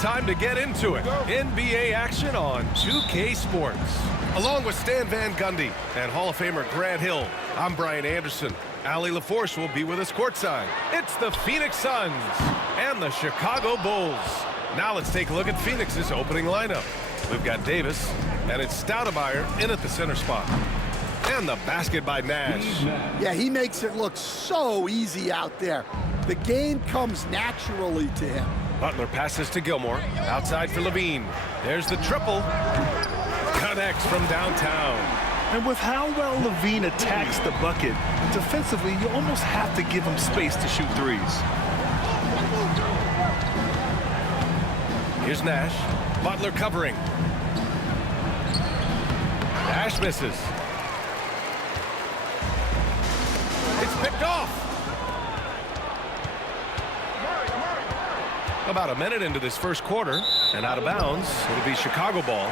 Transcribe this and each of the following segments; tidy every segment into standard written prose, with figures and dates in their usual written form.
time to get into it. NBA action on 2K Sports. Along with Stan Van Gundy and Hall of Famer Grant Hill, I'm Brian Anderson. Allie LaForce will be with us courtside. It's the Phoenix Suns and the Chicago Bulls. Now let's take a look at Phoenix's opening lineup. We've got Davis, and it's Stoudemire in at the center spot. And the basket by Nash. Yeah, he makes it look so easy out there. The game comes naturally to him. Butler passes to Gilmore. Outside for Levine. There's the triple. Connects from downtown. And with how well Levine attacks the bucket, defensively, you almost have to give him space to shoot threes. Here's Nash. Butler covering. Nash misses. It's picked off. About a minute into this first quarter, and out of bounds. It'll be Chicago ball.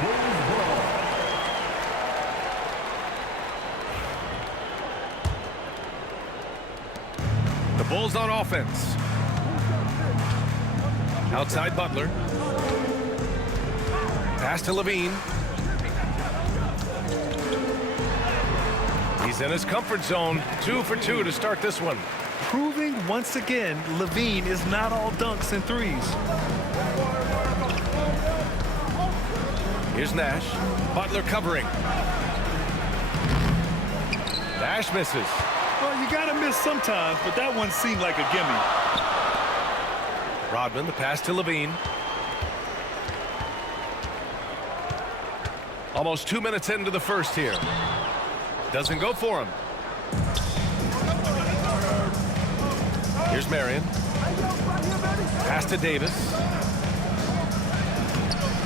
The Bulls on offense. Outside Butler. Pass to Levine. He's in his comfort zone. 2 for 2 to start this one. Proving once again, Levine is not all dunks and threes. Here's Nash. Butler covering. Nash misses. Well, you gotta miss sometimes, but that one seemed like a gimme. Rodman, the pass to Levine. Almost 2 minutes into the first here. Doesn't go for him. Here's Marion. Pass to Davis.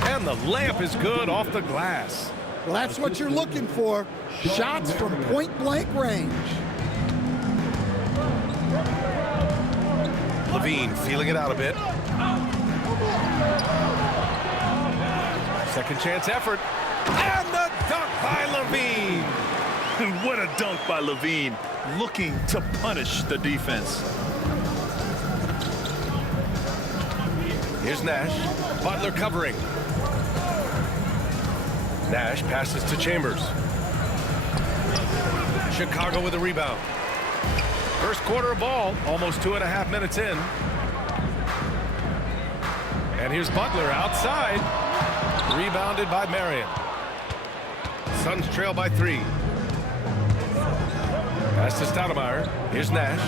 And the layup is good off the glass. Well, that's what you're looking for. Shots from point-blank range. Levine feeling it out a bit. Second chance effort. And the dunk by Levine. What a dunk by Levine, looking to punish the defense. Here's Nash. Butler covering. Nash passes to Chambers. Chicago with a rebound. First quarter of ball, almost 2.5 minutes in. And here's Butler outside. Rebounded by Marion. Suns trail by 3. Pass to Stoudemire. Here's Nash.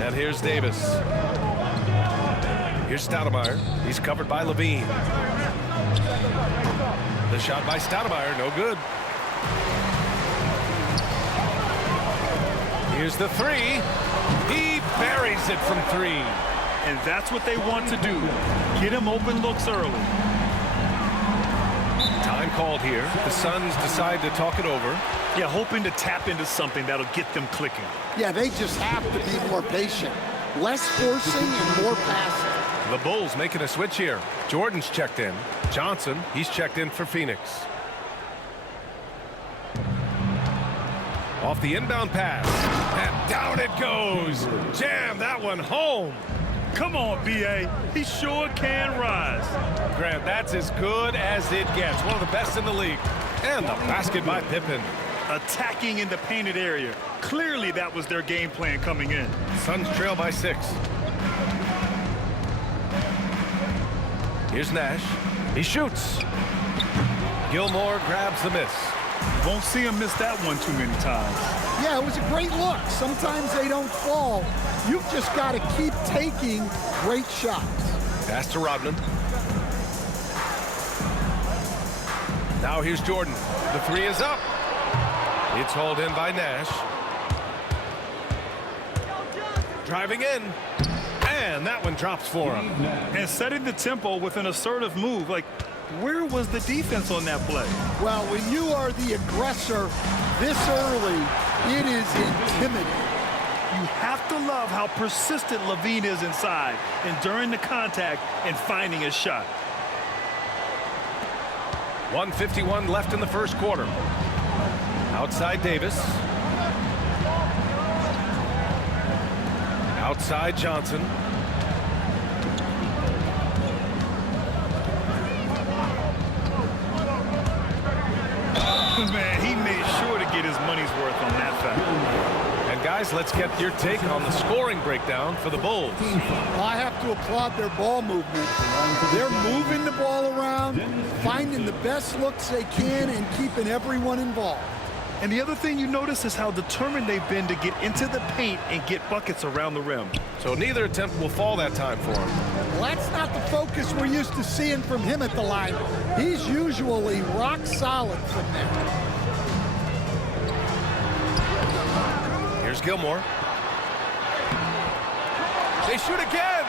And here's Davis. Here's Stoudemire. He's covered by Levine. The shot by Stoudemire, no good. Here's the 3. He buries it from 3. And that's what they want to do. Get him open looks early. Time called here. The Suns decide to talk it over. Yeah, hoping to tap into something that'll get them clicking. Yeah, they just have to be more patient. Less forcing and more passing. The Bulls making a switch here. Jordan's checked in. Johnson, he's checked in for Phoenix. Off the inbound pass. And down it goes. Jam that one home. Come on, B.A. He sure can rise. Grant, that's as good as it gets. One of the best in the league. And the basket by Pippen. Attacking in the painted area. Clearly that was their game plan coming in. Suns trail by 6. Here's Nash. He shoots. Gilmore grabs the miss. Won't see him miss that one too many times. Yeah, it was a great look. Sometimes they don't fall. You've just got to keep taking great shots. Pass to Rodman. Now here's Jordan. The 3 is up. It's hauled in by Nash. Driving in. And that one drops for him. And setting the tempo with an assertive move. Like, where was the defense on that play? Well, when you are the aggressor this early, it is intimidating. You have to love how persistent Levine is inside, enduring the contact and finding his shot. 1:51 left in the first quarter. Outside Davis. Outside Johnson. Man, he made sure to get his money's worth on that foul. And guys, let's get your take on the scoring breakdown for the Bulls. Well, I have to applaud their ball movement. They're moving the ball around, finding the best looks they can, and keeping everyone involved. And the other thing you notice is how determined they've been to get into the paint and get buckets around the rim. So neither attempt will fall that time for him. Well, that's not the focus we're used to seeing from him at the line. He's usually rock solid from there. Here's Gilmore. They shoot again.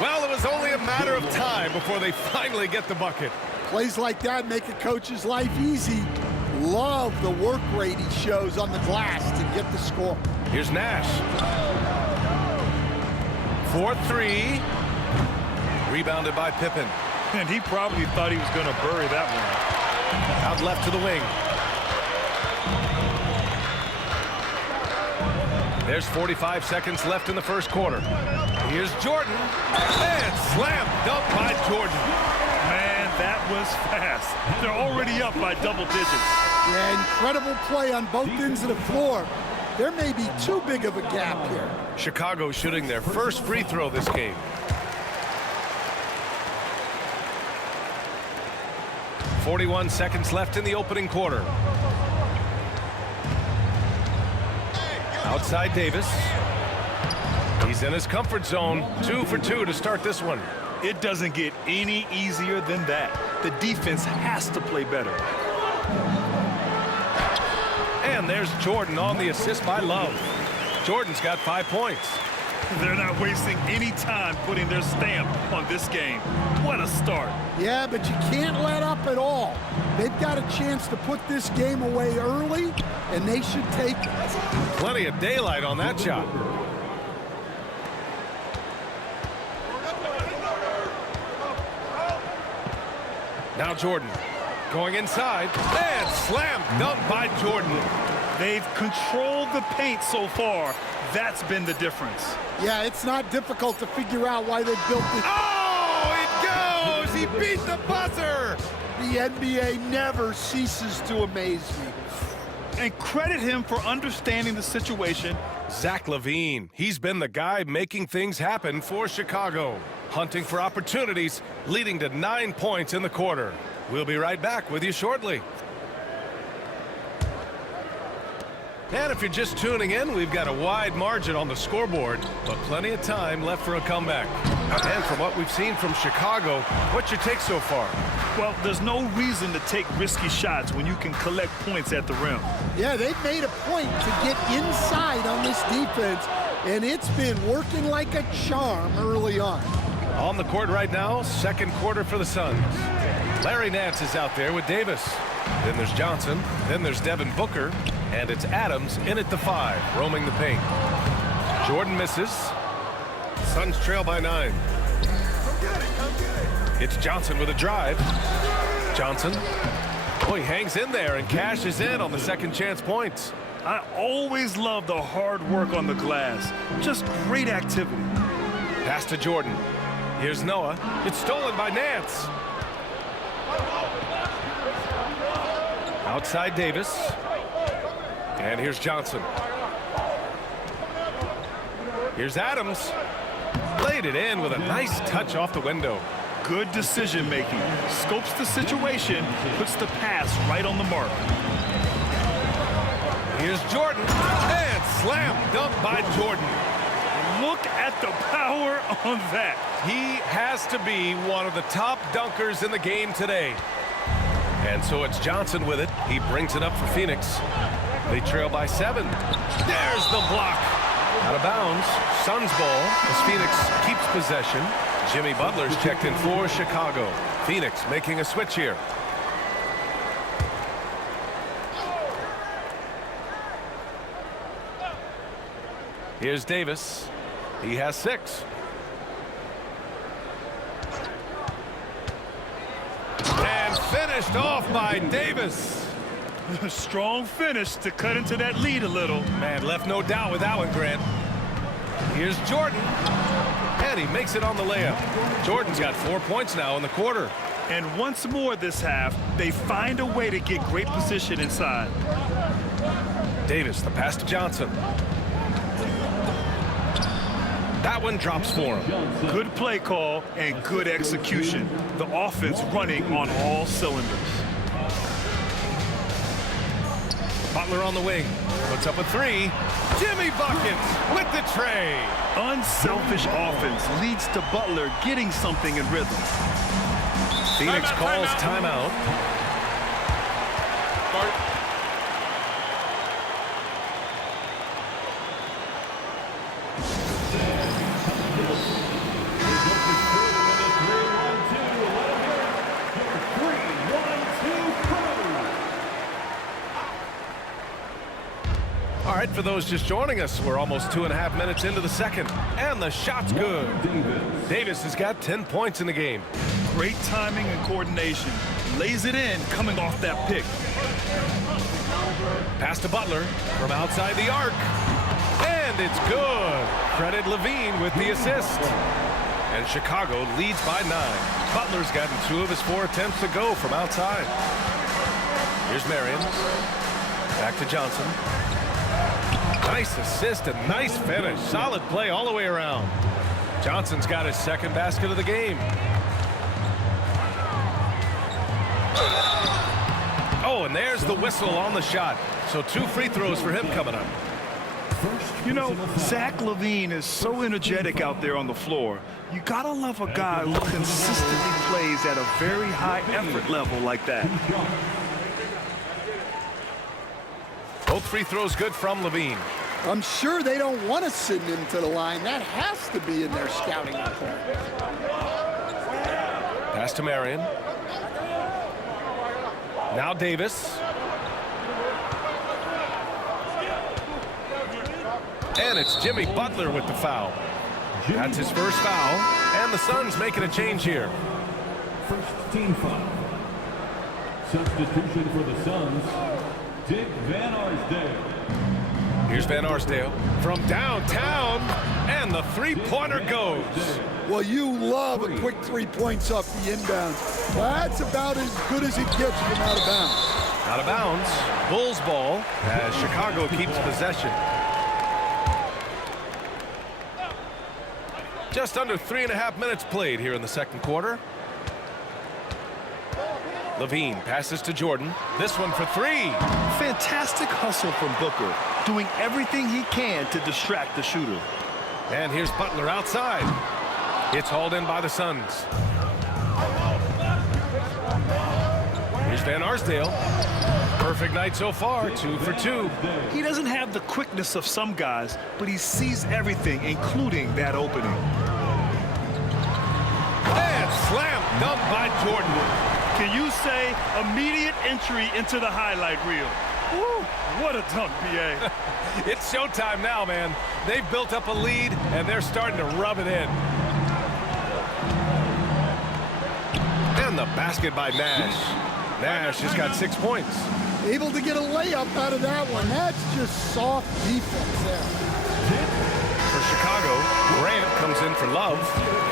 Well, it was only a matter of time before they finally get the bucket. Plays like that make a coach's life easy. Love the work rate he shows on the glass to get the score. Here's Nash. 4-3. Rebounded by Pippen. And he probably thought he was going to bury that one. Out left to the wing. There's 45 seconds left in the first quarter. Here's Jordan. And slam dunk by Jordan. Man, that was fast. They're already up by double digits. Yeah, incredible play on both ends of the floor. There may be too big of a gap here. Chicago shooting their first free throw this game. .41 seconds left in the opening quarter. Outside Davis. He's in his comfort zone. 2 for 2 to start this one. It doesn't get any easier than that. The defense has to play better. And there's Jordan on the assist by Love. Jordan's got 5 points. They're not wasting any time putting their stamp on this game. What a start. Yeah, but you can't let up at all. They've got a chance to put this game away early, and they should take it. Plenty of daylight on that shot. Now Jordan going inside and slam dunk by Jordan. They've controlled the paint so far. That's been the difference. Yeah, it's not difficult to figure out why they built this. Oh, it goes! He beat the buzzer! The NBA never ceases to amaze me. And credit him for understanding the situation. Zach LaVine, he's been the guy making things happen for Chicago. Hunting for opportunities, leading to 9 points in the quarter. We'll be right back with you shortly. And if you're just tuning in, we've got a wide margin on the scoreboard, but plenty of time left for a comeback. And from what we've seen from Chicago, what's your take so far? Well, there's no reason to take risky shots when you can collect points at the rim. Yeah, they've made a point to get inside on this defense, and it's been working like a charm early on. On the court right now, second quarter for the Suns. Larry Nance is out there with Davis. Then there's Johnson. Then there's Devin Booker. And it's Adams in at the 5, roaming the paint. Jordan misses. Suns trail by 9. It's Johnson with a drive. Johnson. Oh, he hangs in there and cashes in on the second chance points. I always love the hard work on the glass. Just great activity. Pass to Jordan. Here's Noah. It's stolen by Nance. Outside Davis. And here's Johnson. Here's Adams. Laid it in with a nice touch off the window. Good decision making. Scopes the situation, puts the pass right on the mark. Here's Jordan. And slam dunk by Jordan. Look at the power on that. He has to be one of the top dunkers in the game today. And so it's Johnson with it. He brings it up for Phoenix. They trail by 7. There's the block. Out of bounds. Suns ball as Phoenix keeps possession. Jimmy Butler's checked in for Chicago. Phoenix making a switch here. Here's Davis. He has 6. And finished off by Davis. A strong finish to cut into that lead a little. Man, left no doubt with that one, Grant. Here's Jordan. And he makes it on the layup. Jordan's got 4 points now in the quarter. And once more this half, they find a way to get great position inside. Davis, the pass to Johnson. That one drops for him. Good play call and good execution. The offense running on all cylinders. Butler on the wing. Puts up a three. Jimmy buckets with the tray. Unselfish offense leads to Butler getting something in rhythm. Phoenix calls timeout. All right, for those just joining us, we're almost 2.5 minutes into the second, and the shot's good. Davis has got 10 points in the game. Great timing and coordination. Lays it in coming off that pick. Pass to Butler from outside the arc. And it's good. Credit Levine with the assist. And Chicago leads by 9. Butler's gotten 2 of his 4 attempts to go from outside. Here's Marion. Back to Johnson. Nice assist and nice finish. Solid play all the way around. Johnson's got his second basket of the game. Oh, and there's the whistle on the shot. So 2 free throws for him coming up. You know, Zach LaVine is so energetic out there on the floor. You gotta love a guy who consistently plays at a very high effort level like that. Both free throws good from Levine. I'm sure they don't want to send him to the line. That has to be in their scouting report. Pass to Marion. Now Davis. And it's Jimmy Butler with the foul. That's his first foul. And the Suns making a change here. First team foul. Substitution for the Suns, Dick Van Arsdale. Here's Van Arsdale from downtown, and the three-pointer goes. Well, you love a quick 3 points off the inbound. That's about as good as it gets from out of bounds. Out of bounds. Bulls ball as Chicago keeps possession. Just under 3.5 minutes played here in the second quarter. Levine passes to Jordan. This one for 3. Fantastic hustle from Booker, doing everything he can to distract the shooter. And here's Butler outside. It's hauled in by the Suns. Here's Van Arsdale. Perfect night so far, 2 for 2. He doesn't have the quickness of some guys, but he sees everything, including that opening. And slam dunk by Jordan. Can you say immediate entry into the highlight reel? Woo, what a dunk, BA. It's showtime now, man. They've built up a lead, and they're starting to rub it in. And the basket by Nash. Nash has got 6 points. Able to get a layup out of that one. That's just soft defense there. For Chicago, Grant comes in for Love,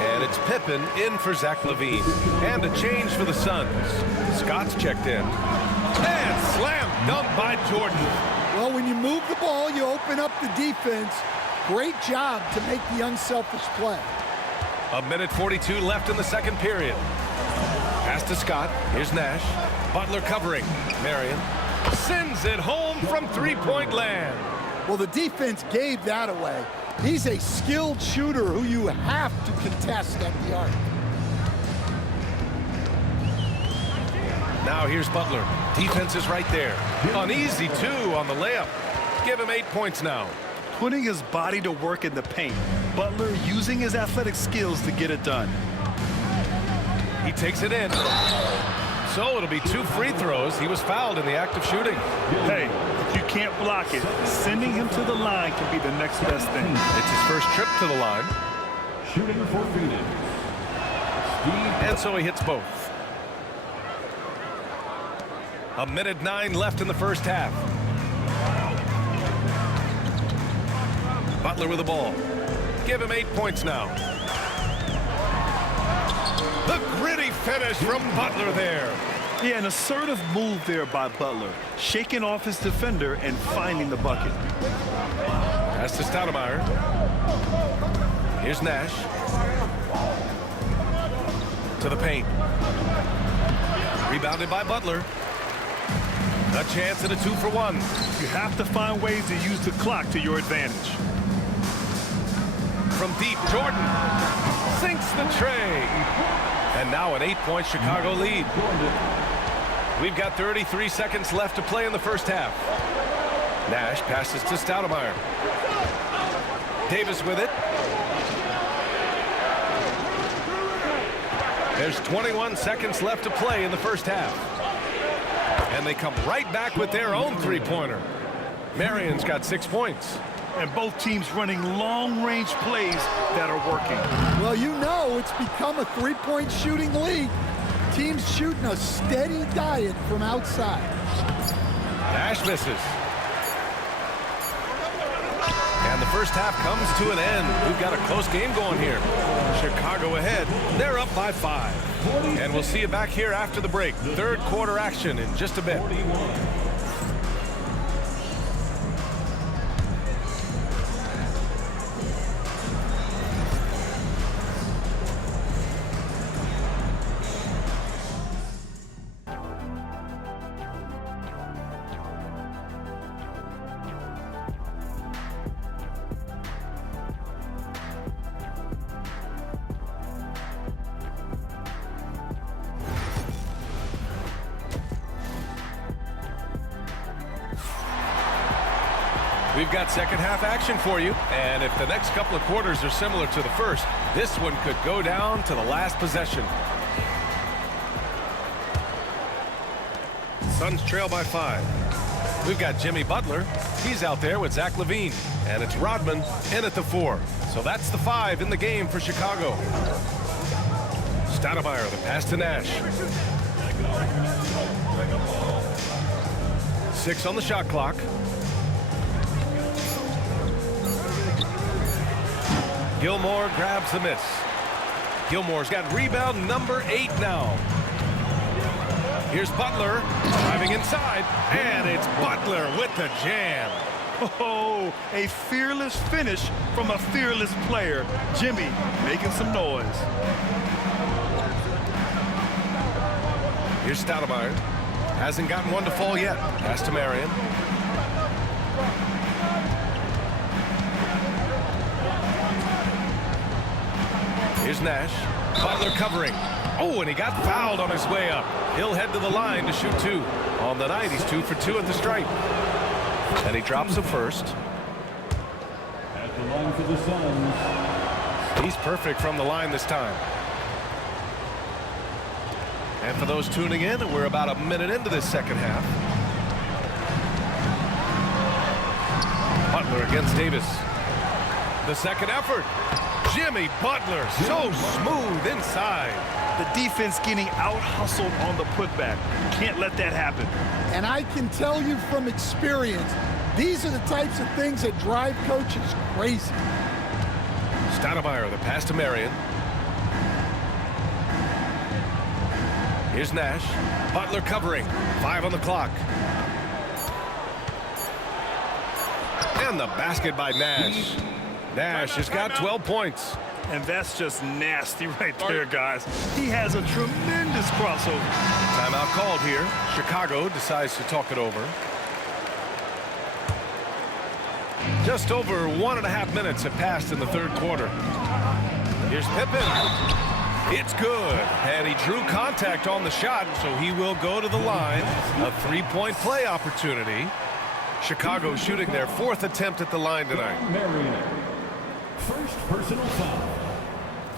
and it's Pippen in for Zach LaVine. And a change for the Suns. Scott's checked in. And slam dunk by Jordan. Well, when you move the ball, you open up the defense. Great job to make the unselfish play. 1:42 left in the second period. Pass to Scott. Here's Nash. Butler covering. Marion sends it home from three-point land. Well, the defense gave that away. He's a skilled shooter who you have to contest at the arc. Now here's Butler. Defense is right there. An easy 2 on the layup. Give him 8 points now. Putting his body to work in the paint. Butler using his athletic skills to get it done. He takes it in. So it'll be 2 free throws. He was fouled in the act of shooting. Hey, if you can't block it, sending him to the line can be the next best thing. It's his first trip to the line. Shooting for Phoenix, And so he hits both. 1:09 left in the first half. Butler with the ball. Give him 8 points now. The gritty finish from Butler there. Yeah, an assertive move there by Butler, shaking off his defender and finding the bucket. Pass to Stoudemire. Here's Nash. To the paint. Rebounded by Butler. A chance at a 2-for-1. You have to find ways to use the clock to your advantage. From deep, Jordan sinks the tray. And now an 8-point Chicago lead. We've got 33 seconds left to play in the first half. Nash passes to Stoudemire. Davis with it. There's 21 seconds left to play in the first half. And they come right back with their own three-pointer. Marion's got 6 points. And both teams running long-range plays that are working. Well, you know it's become a three-point shooting league. Teams shooting a steady diet from outside. Nash misses. And the first half comes to an end. We've got a close game going here. Chicago ahead. They're up by 5. And we'll see you back here after the break. Third quarter action in just a bit. We've got second half action for you, and if the next couple of quarters are similar to the first, this one could go down to the last possession. Suns trail by 5. We've got Jimmy Butler. He's out there with Zach LaVine, and it's Rodman in at the 4. So that's the 5 in the game for Chicago. Stoudemire, the pass to Nash. 6 on the shot clock. Gilmore grabs the miss. Gilmore's got rebound number 8 now. Here's Butler driving inside, and it's Butler with the jam. Oh, a fearless finish from a fearless player. Jimmy making some noise. Here's Stoudemire. Hasn't gotten one to fall yet. Pass to Marion. Here's Nash. Butler covering. Oh, and he got fouled on his way up. He'll head to the line to shoot 2. On the night, he's 2 for 2 at the stripe. And he drops the first. At the line for the Suns. He's perfect from the line this time. And for those tuning in, we're about a minute into this second half. Butler against Davis. The second effort. Jimmy Butler, so smooth inside. The defense getting out-hustled on the putback. Can't let that happen. And I can tell you from experience, these are the types of things that drive coaches crazy. Stoudemire, the pass to Marion. Here's Nash. Butler covering. 5 on the clock. And the basket by Nash. Nash has got 12 points. And that's just nasty right there, guys. He has a tremendous crossover. Timeout called here. Chicago decides to talk it over. Just over 1.5 minutes have passed in the third quarter. Here's Pippen. It's good. And he drew contact on the shot, so he will go to the line. A 3-point play opportunity. Chicago shooting their 4th attempt at the line tonight. Marion. First personal foul.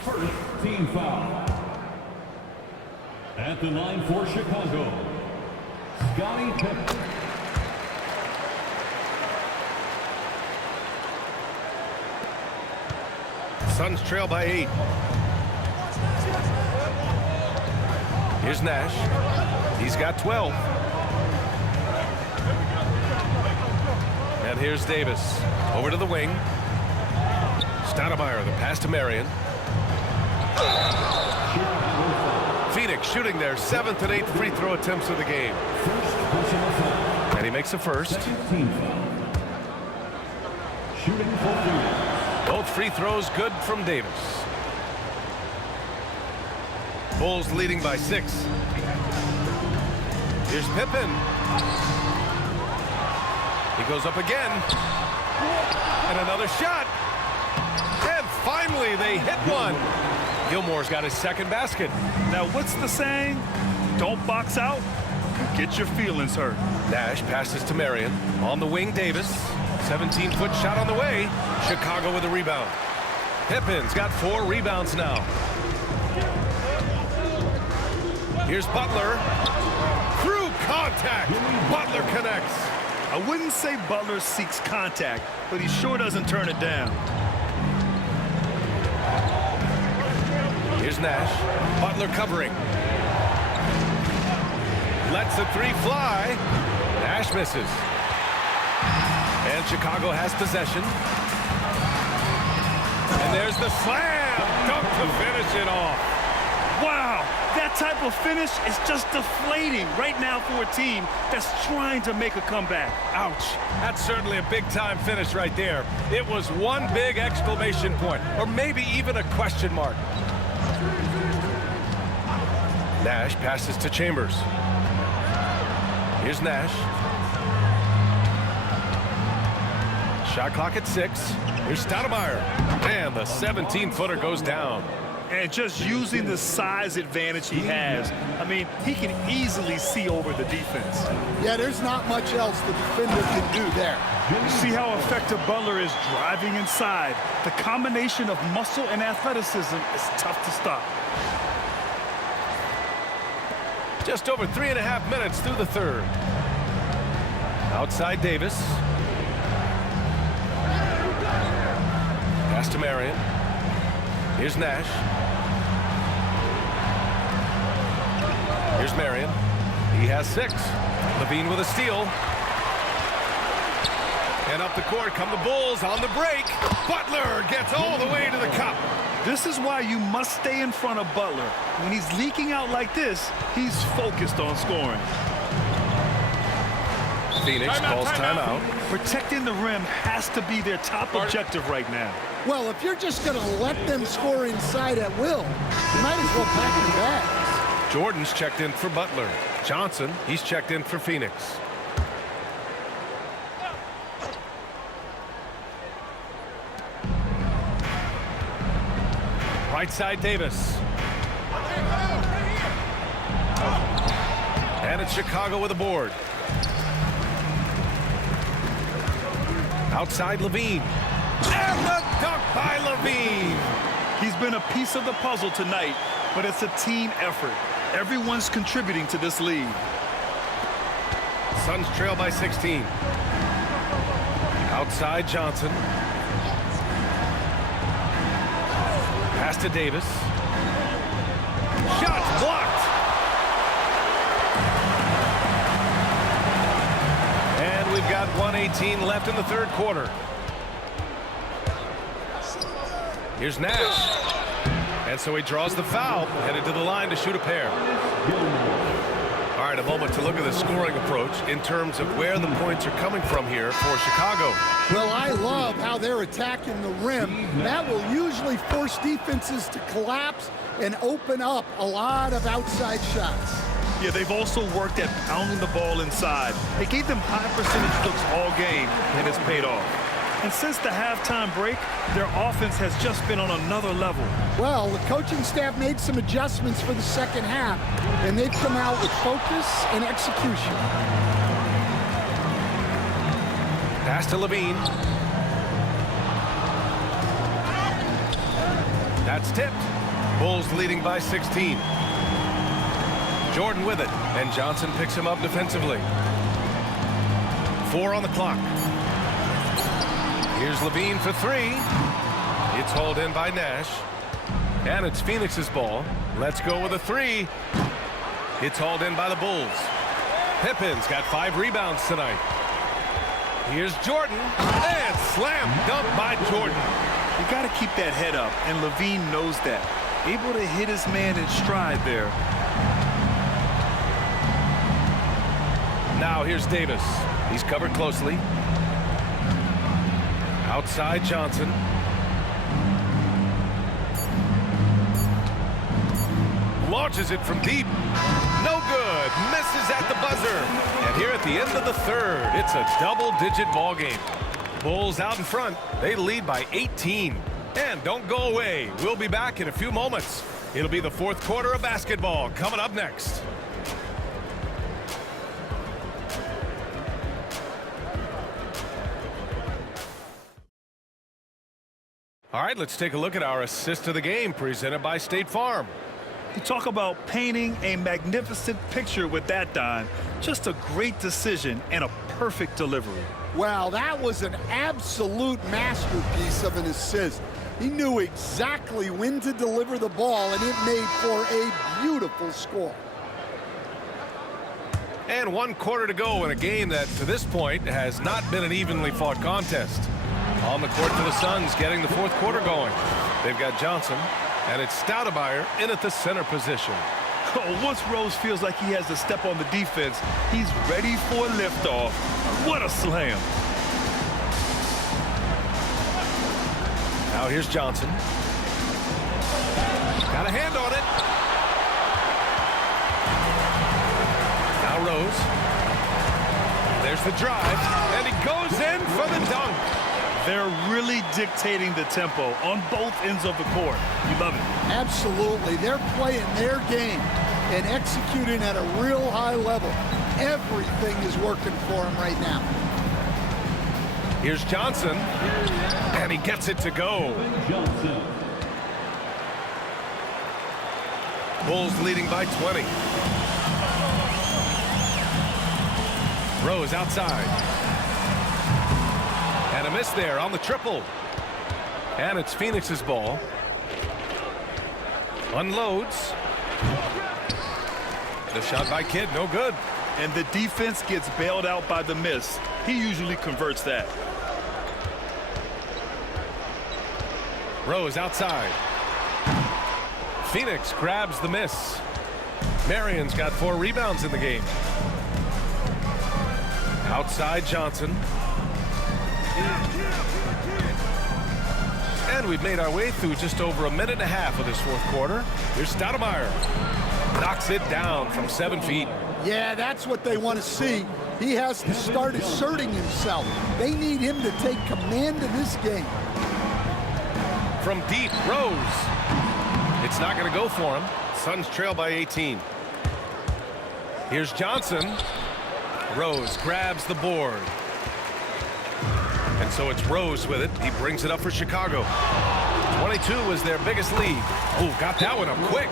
First team foul. At the line for Chicago, Scottie Pippen. Suns trail by 8. Here's Nash. He's got 12. And here's Davis. Over to the wing. Stoudemire, the pass to Marion. Phoenix shooting their 7th and 8th free throw attempts of the game. First personal foul. And he makes the first. Second team foul. Shooting for Phoenix. Both free throws good from Davis. Bulls leading by 6. Here's Pippen. He goes up again. And another shot. And finally they hit one. Gilmore's got his second basket. Now, what's the saying? Don't box out, get your feelings hurt. Nash passes to Marion. On the wing, Davis. 17-foot shot on the way. Chicago with a rebound. Pippen's got 4 rebounds now. Here's Butler. Through contact. Butler connects. I wouldn't say Butler seeks contact, but he sure doesn't turn it down. Here's Nash. Butler covering. Lets the 3 fly. Nash misses. And Chicago has possession. And there's the slam. Dunk to finish it off. Wow, that type of finish is just deflating right now for a team that's trying to make a comeback. Ouch. That's certainly a big-time finish right there. It was one big exclamation point, or maybe even a question mark. Nash passes to Chambers. Here's Nash. Shot clock at 6. Here's Stoudemire. And the 17-footer goes down. And just using the size advantage he has, I mean, he can easily see over the defense. Yeah, there's not much else the defender can do there. You see how effective Butler is driving inside. The combination of muscle and athleticism is tough to stop. Just over 3.5 minutes through the third. Outside Davis. Pass to Marion. Here's Nash. Here's Marion. He has 6. Levine with a steal. And up the court come the Bulls on the break. Butler gets all the way to the cup. This is why you must stay in front of Butler. When he's leaking out like this, he's focused on scoring. Phoenix calls timeout. Protecting the rim has to be their top objective right now. Well, if you're just going to let them score inside at will, you might as well pack your bags. Jordan's checked in for Butler. Johnson, he's checked in for Phoenix. Right side Davis. And it's Chicago with a board. Outside Levine. And the dunk by Levine. He's been a piece of the puzzle tonight, but it's a team effort. Everyone's contributing to this lead. Suns trail by 16. Outside Johnson. Pass to Davis. Shot blocked. And we've got 1:18 left in the third quarter. Here's Nash. And so he draws the foul, headed to the line to shoot a pair. All right, a moment to look at the scoring approach in terms of where the points are coming from here for Chicago. Well, I love how they're attacking the rim. That will usually force defenses to collapse and open up a lot of outside shots. Yeah, they've also worked at pounding the ball inside. They gave them high percentage looks all game, and it's paid off. And since the halftime break, their offense has just been on another level. Well, the coaching staff made some adjustments for the second half, and they've come out with focus and execution. Pass to Levine. That's tipped. Bulls leading by 16. Jordan with it, and Johnson picks him up defensively. 4 on the clock. Here's Levine for 3. It's hauled in by Nash. And it's Phoenix's ball. Let's go with a 3. It's hauled in by the Bulls. Pippen's got 5 rebounds tonight. Here's Jordan. And slam dunk by Jordan. You got to keep that head up, and Levine knows that. able to hit his man in stride there. Now here's Davis. He's covered closely. Outside Johnson. Launches it from deep. No good. Misses at the buzzer. And here at the end of the third, it's a double-digit ball game. Bulls out in front. They lead by 18. And don't go away. We'll be back in a few moments. It'll be the fourth quarter of basketball coming up next. All right, let's take a look at our assist of the game presented by State Farm. You talk about painting a magnificent picture with that, Don. Just a great decision and a perfect delivery. Wow, that was an absolute masterpiece of an assist. He knew exactly when to deliver the ball, and it made for a beautiful score. And 1 quarter to go in a game that, to this point, has not been an evenly fought contest. On the court for the Suns, getting the fourth quarter going. They've got Johnson, and it's Stoudemire in at the center position. Oh, once Rose feels like he has to step on the defense, he's ready for liftoff. What a slam. Now here's Johnson. Got a hand on it. Now Rose. There's the drive, and he goes in for the dunk. They're really dictating the tempo on both ends of the court. You love it. Absolutely. They're playing their game and executing at a real high level. Everything is working for them right now. Here's Johnson, and he gets it to go. Johnson. Bulls leading by 20. Rose outside. And a miss there on the triple. And it's Phoenix's ball. Unloads. The shot by Kidd, no good. And the defense gets bailed out by the miss. He usually converts that. Rose outside. Phoenix grabs the miss. Marion's got 4 rebounds in the game. Outside Johnson. And we've made our way through just over a minute and a half of this fourth quarter. Here's Stoudemire. Knocks it down from 7 feet. Yeah, that's what they want to see. He has to start asserting himself. They need him to take command of this game. From deep, Rose. It's not going to go for him. Suns trail by 18. Here's Johnson. Rose grabs the board. And so it's Rose with it. He brings it up for Chicago. 22 was their biggest lead. Oh, got that one up quick.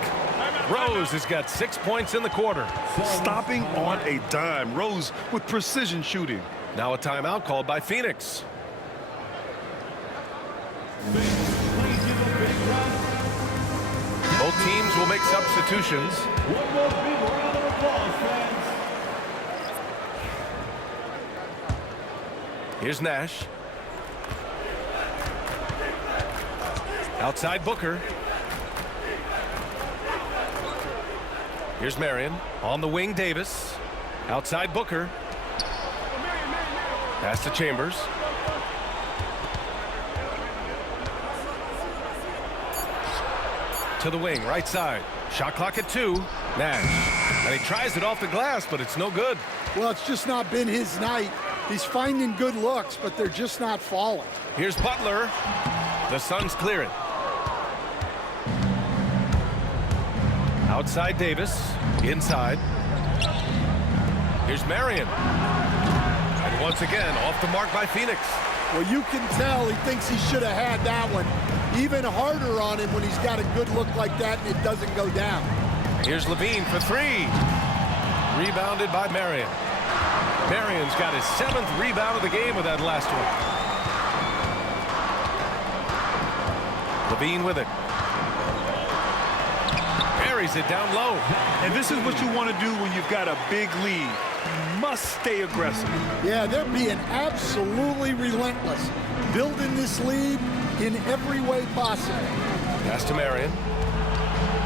Rose has got 6 points in the quarter. Stopping on a dime. Rose with precision shooting. Now a timeout called by Phoenix. Both teams will make substitutions. One more big round of applause, fans. Here's Nash. Outside Booker. Here's Marion. On the wing, Davis. Outside Booker. Pass to Chambers. To the wing, right side. Shot clock at 2. Nash. And he tries it off the glass, but it's no good. Well, it's just not been his night. He's finding good looks, but they're just not falling. Here's Butler. The Suns clear it. Outside Davis. Inside. Here's Marion. And once again, off the mark by Phoenix. Well, you can tell he thinks he should have had that one. Even harder on him when he's got a good look like that and it doesn't go down. Here's Levine for 3. Rebounded by Marion. Marion's got his 7th rebound of the game with that last one. Levine with it. Buries it down low. And this is what you want to do when you've got a big lead. You must stay aggressive. Yeah, they're being absolutely relentless. Building this lead in every way possible. Pass to Marion.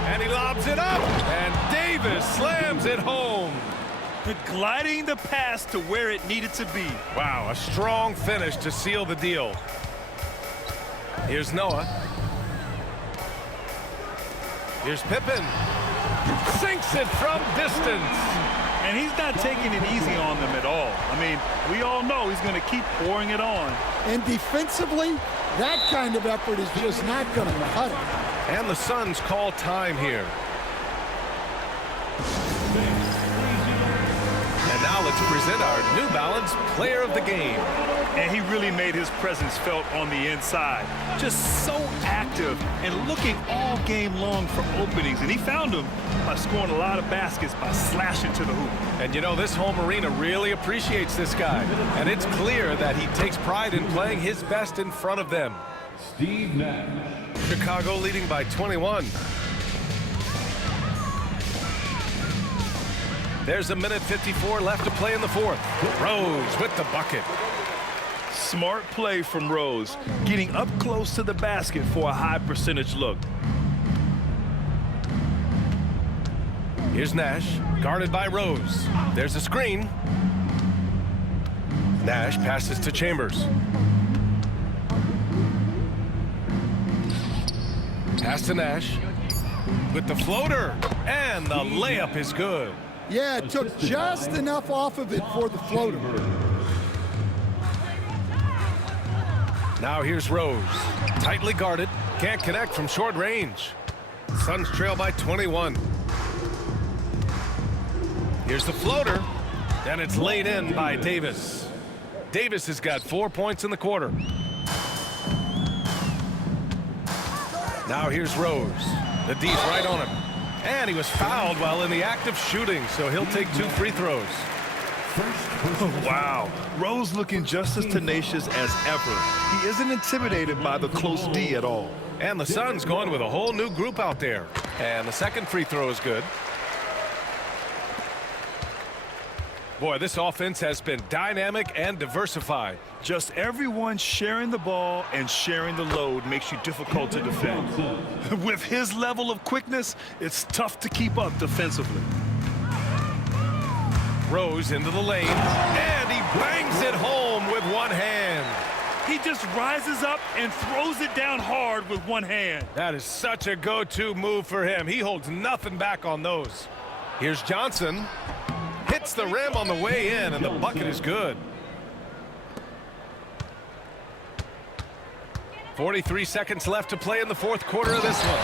And he lobs it up. And Davis slams it home. Gliding the pass to where it needed to be. Wow, a strong finish to seal the deal. Here's Noah. Here's Pippen. Sinks it from distance. And he's not taking it easy on them at all. I mean, we all know he's going to keep pouring it on. And defensively, that kind of effort is just not going to cut it. And the Suns call time here. And now let's present our New Balance Player of the Game. And he really made his presence felt on the inside. Just so active and looking all game long for openings. And he found them by scoring a lot of baskets by slashing to the hoop. And you know, this home arena really appreciates this guy. And it's clear that he takes pride in playing his best in front of them. Steve Nash. Chicago leading by 21. There's a minute 54 left to play in the fourth. Rose with the bucket. Smart play from Rose, getting up close to the basket for a high percentage look. Here's Nash, guarded by Rose. There's a screen. Nash passes to Chambers. Pass to Nash with the floater, and the layup is good. Yeah, it took just enough off of it for the floater. Now here's Rose, tightly guarded, can't connect from short range. Suns trail by 21. Here's the floater, and it's laid in by Davis. Davis has got 4 points in the quarter. Now here's Rose. The D's right on him. And he was fouled while in the act of shooting, so he'll take 2 free throws. Wow, Rose looking just as tenacious as ever. He isn't intimidated by the close D at all. And the Suns going with a whole new group out there. And the second free throw is good. Boy, this offense has been dynamic and diversified. Just everyone sharing the ball and sharing the load makes you difficult to defend. With his level of quickness, it's tough to keep up defensively. Rose into the lane, and he bangs it home with one hand. He just rises up and throws it down hard with one hand. That is such a go-to move for him. He holds nothing back on those. Here's Johnson. Hits the rim on the way in, and the bucket is good. 43 seconds left to play in the fourth quarter of this one.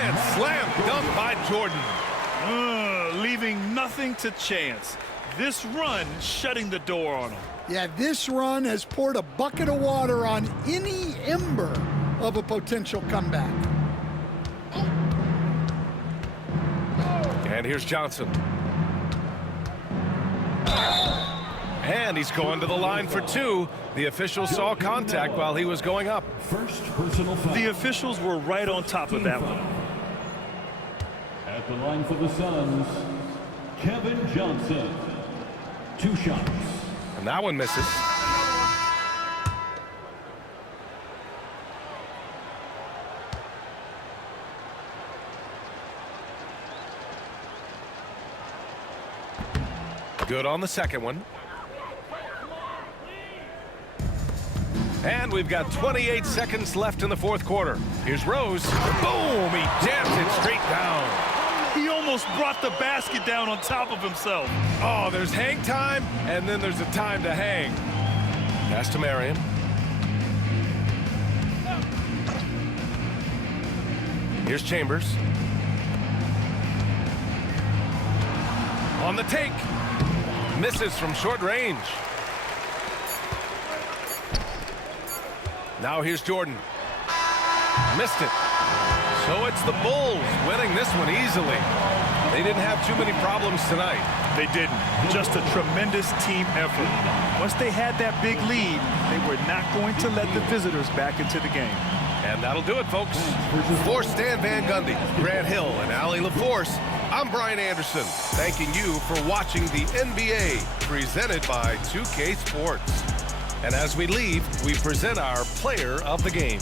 And slam dunk by Jordan. Leaving nothing to chance. This run shutting the door on him. Yeah, this run has poured a bucket of water on any ember of a potential comeback. And here's Johnson. And he's going to the line for 2. The officials saw contact while he was going up. First personal foul. The officials were right on top of that one. At the line for the Suns, Kevin Johnson. 2 shots. And that one misses. Good on the second one. And we've got 28 seconds left in the fourth quarter. Here's Rose. Boom! He jams it straight down. He almost brought the basket down on top of himself. Oh, there's hang time, and then there's a time to hang. Pass to Marion. Here's Chambers. On the take. Misses from short range. Now here's Jordan. Missed it. So it's the Bulls winning this one easily. They didn't have too many problems tonight. They didn't. Just a tremendous team effort. Once they had that big lead, they were not going to let the visitors back into the game. And that'll do it, folks. For Stan Van Gundy, Grant Hill, and Allie LaForce, I'm Brian Anderson, thanking you for watching the NBA presented by 2K Sports. And as we leave, we present our player of the game.